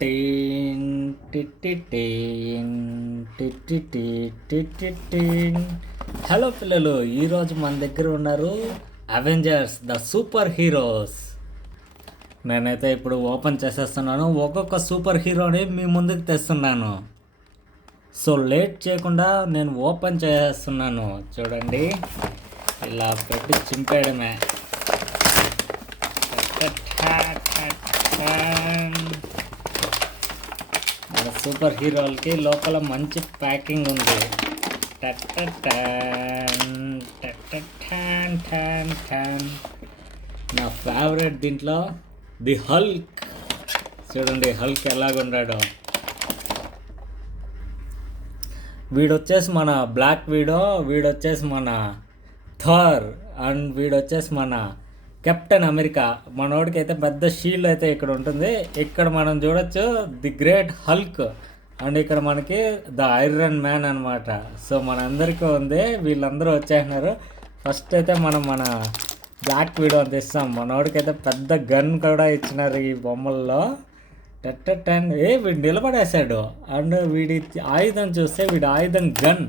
టీన్ టిట్టి టీన్ టిట్టి tea టిట్టి టీన్. Hello పిల్లలు, ఈరోజు మన దగ్గర ఉన్నారు అవెంజర్స్ ద సూపర్ హీరోస్. నేనైతే ఇప్పుడు ఓపెన్ చేసేస్తున్నాను. ఒక్కొక్క సూపర్ హీరోని మీ ముందుకు తెస్తున్నాను. సో లేట్ చేయకుండా నేను ఓపెన్ చేసేస్తున్నాను. చూడండి, ఇలా పెట్టి చింపేయడమే. మన సూపర్ హీరోలకి లోపల మంచి ప్యాకింగ్ ఉంది. నా ఫేవరెట్ దీంట్లో ది హల్క్. చూడండి హల్క్ ఎలాగున్నాడో. వీడొచ్చేసి మన బ్లాక్ వీడో, వీడొచ్చేసి మన థార్, అండ్ వీడొచ్చేసి మన కెప్టెన్ అమెరికా. మనోడికి అయితే పెద్ద షీల్డ్ అయితే ఇక్కడ ఉంటుంది. ఇక్కడ మనం చూడొచ్చు ది గ్రేట్ హల్క్, అండ్ ఇక్కడ మనకి ద ఐరన్ మ్యాన్ అనమాట. సో మనందరికీ ఉంది. వీళ్ళందరూ వచ్చేసినారు. ఫస్ట్ అయితే మనం మన బ్లాక్ వీడియో అంత ఇస్తాం. మనోడికి అయితే పెద్ద గన్ కూడా ఇచ్చినారు ఈ బొమ్మల్లో. వీడు నిలబడేశాడు. అండ్ వీడి ఆయుధం చూస్తే వీడి ఆయుధం గన్.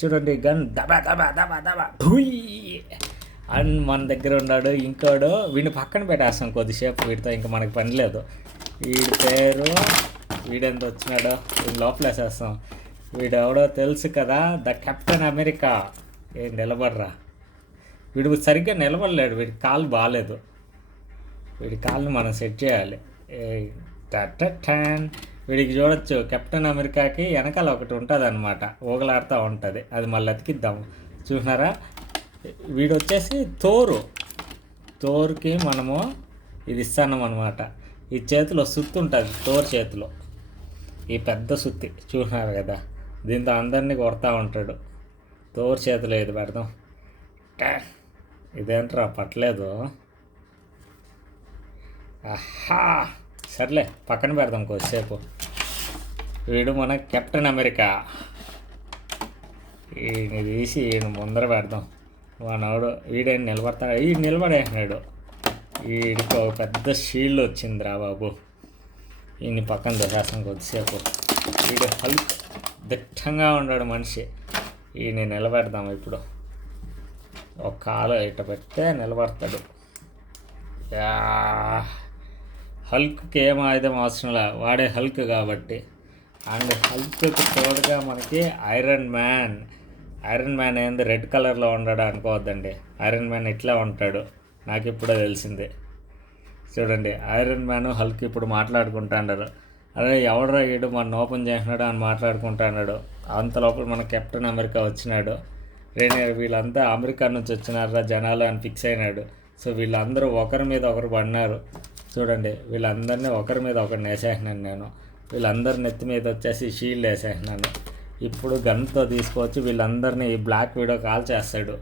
చూడండి గన్ దబా దబా దబా దబా ఢుయ్. అండ్ మన దగ్గర ఉన్నాడు ఇంకోడు. వీడిని పక్కన పెట్టేస్తాం కొద్దిసేపు, వీడితో ఇంకా మనకి పని లేదు. వీడి పేరు, వీడెంత వచ్చినాడో వీడి లోపల వేసేస్తాం. వీడు ఎవడో తెలుసు కదా, ద కెప్టెన్ అమెరికా. నిలబడరా. వీడు సరిగ్గా నిలబడలేడు, వీడి కాలు బాగాలేదు. వీడి కాళ్ళని మనం సెట్ చేయాలి. వీడికి చూడొచ్చు కెప్టెన్ అమెరికాకి వెనకాల ఒకటి ఉంటుంది అనమాట, ఊగలాడుతూ ఉంటుంది. అది మళ్ళీ అతికిద్దాము. చూసినారా, వీడు వచ్చేసి థోర్కి మనము ఇది ఇస్తున్నాం అనమాట. ఈ చేతిలో సుత్తి ఉంటుంది థోర్ చేతిలో, ఈ పెద్ద సుత్తి చూసినారు కదా, దీంతో అందరినీ కొడతా ఉంటాడు. థోర్ చేతిలో ఇది పెడదాం. ఇదేంట్రా పట్టలేదు. ఆహా, సర్లే పక్కన పెడదాం కొద్దిసేపు. వీడు మన కెప్టెన్ అమెరికా. ఈయన తీసి ఈయన ముందర పెడదాం. వానోడు వీడేం నిలబడతాడు. ఈ నిలబడేసినాడు. వీడికి ఒక పెద్ద షీల్డ్ వచ్చిందిరా బాబు. ఈయన్ని పక్కన దొరేస్తాం కొద్దిసేపు. వీడు హల్క్ దిట్టంగా ఉన్నాడు మనిషి. ఈయన నిలబెడదాం ఇప్పుడు. ఒక కాలు ఇట పెడితే నిలబడతాడు. హల్క్కి ఏం ఆయుధం అవసరం లే, వాడే హల్క్ కాబట్టి. అండ్ హల్క్కి తోడుగా మనకి ఐరన్ మ్యాన్. ఐరన్ మ్యాన్ ఏంది రెడ్ కలర్లో ఉండడు అనుకోవద్దండి. ఐరన్ మ్యాన్ ఇట్లా ఉంటాడు, నాకు ఇప్పుడే తెలిసింది. చూడండి, ఐరన్ మ్యాన్ హల్క్ ఇప్పుడు మాట్లాడుకుంటున్నారు. అదే ఎవడరా వీడు మన ఓపెన్ చేసినాడు అని మాట్లాడుకుంటున్నాడు. అంత లోపల మన కెప్టెన్ అమెరికా వచ్చినాడు. వీళ్ళంతా అమెరికా నుంచి వచ్చినారా జనాలు అని ఫిక్స్ అయినాడు. సో వీళ్ళందరూ ఒకరి మీద ఒకరు పడినారు. చూడండి, వీళ్ళందరినీ ఒకరి మీద ఒకరిని వేసేసినాను నేను. వీళ్ళందరి నెత్తి మీద వచ్చేసి షీల్డ్ వేసేసినాను. ఇప్పుడు గన్తో తీసుకొచ్చి వీళ్ళందరినీ ఈ బ్లాక్ వీడియో కాల్ చేస్తాడు.